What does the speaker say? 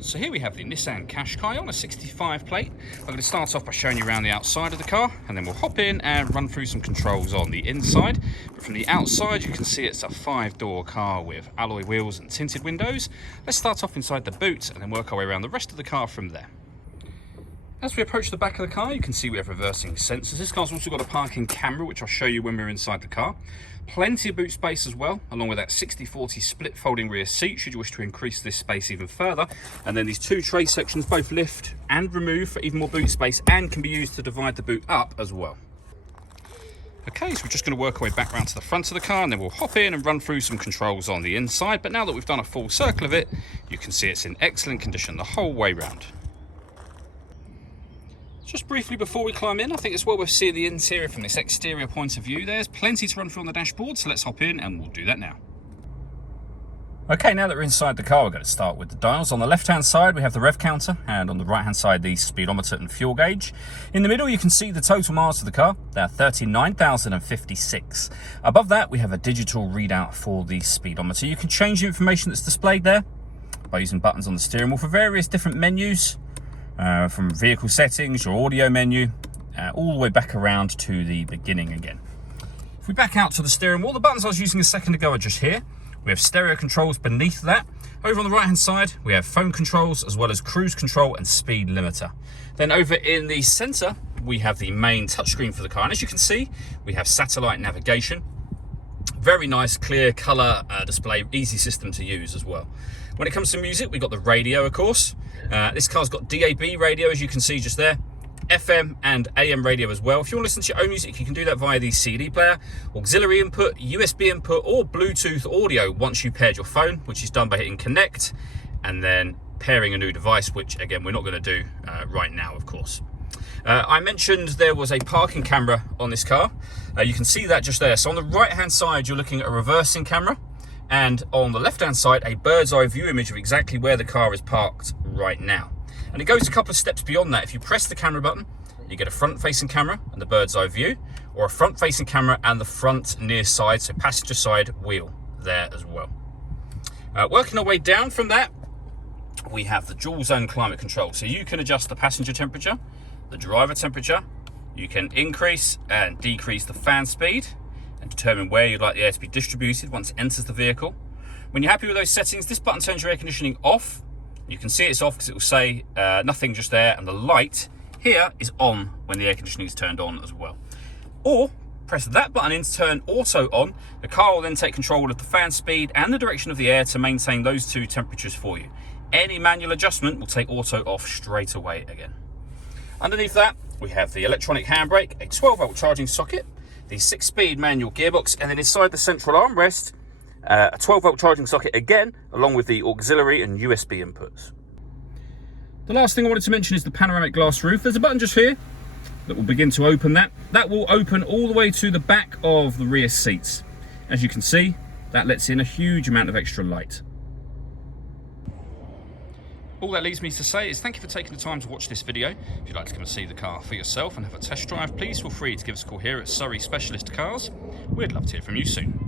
So here we have the Nissan Qashqai on a 65 plate. I'm going to start off by showing you around the outside of the car, and then we'll hop in and run through some controls on the inside. But from the outside you can see it's a 5-door car with alloy wheels and tinted windows. Let's start off inside the boot and then work our way around the rest of the car from there. As we approach the back of the car, you can see we have reversing sensors. This car's also got a parking camera, which I'll show you when we're inside the car. Plenty of boot space as well, along with that 60/40 split folding rear seat, should you wish to increase this space even further. And then these two tray sections both lift and remove for even more boot space and can be used to divide the boot up as well. Okay, so we're just going to work our way back around to the front of the car, and then we'll hop in and run through some controls on the inside. But now that we've done a full circle of it, you can see it's in excellent condition the whole way round. Just briefly before we climb in, I think it's well worth seeing the interior from this exterior point of view. There's plenty to run through on the dashboard, so let's hop in and we'll do that now. Okay, now that we're inside the car, we're going to start with the dials. On the left-hand side, we have the rev counter, and on the right-hand side, the speedometer and fuel gauge. In the middle, you can see the total miles of the car. They're 39,056. Above that, we have a digital readout for the speedometer. You can change the information that's displayed there by using buttons on the steering wheel for various different menus. From vehicle settings, your audio menu, all the way back around to the beginning again. If we back out to the steering wheel, the buttons I was using a second ago are just here. We have stereo controls beneath that. Over on the right hand side, we have phone controls as well as cruise control and speed limiter. Then over in the center, we have the main touchscreen for the car. And as you can see, we have satellite navigation. Very nice, clear color display, easy system to use as well. When it comes to music, we've got the radio, of course. This car's got DAB radio, as you can see just there, FM and AM radio as well. If you want to listen to your own music, you can do that via the CD player, auxiliary input, USB input, or Bluetooth audio once you've paired your phone, which is done by hitting connect and then pairing a new device, which again, we're not going to do right now, of course. I mentioned there was a parking camera on this car. You can see that just there. So on the right hand side, you're looking at a reversing camera, and on the left hand side, a bird's eye view image of exactly where the car is parked right now. And it goes a couple of steps beyond that. If you press the camera button, you get a front facing camera and the bird's eye view, or a front facing camera and the front near side, so passenger side wheel there as well. Working our way down from that, we have the dual zone climate control. So you can adjust the passenger temperature, the driver temperature. You can increase and decrease the fan speed and determine where you'd like the air to be distributed once it enters the vehicle. When you're happy with those settings, this button turns your air conditioning off. You can see it's off because it will say nothing just there, and the light here is on when the air conditioning is turned on as well. Or press that button in to turn auto on. The car will then take control of the fan speed and the direction of the air to maintain those two temperatures for you. Any manual adjustment will take auto off straight away again. Underneath that, we have the electronic handbrake, a 12-volt charging socket, the 6-speed manual gearbox, and then inside the central armrest, a 12-volt charging socket again, along with the auxiliary and USB inputs. The last thing I wanted to mention is the panoramic glass roof. There's a button just here that will begin to open that. That will open all the way to the back of the rear seats. As you can see, that lets in a huge amount of extra light. All that leaves me to say is thank you for taking the time to watch this video. If you'd like to come and see the car for yourself and have a test drive, please feel free to give us a call here at Surrey Specialist Cars. We'd love to hear from you soon.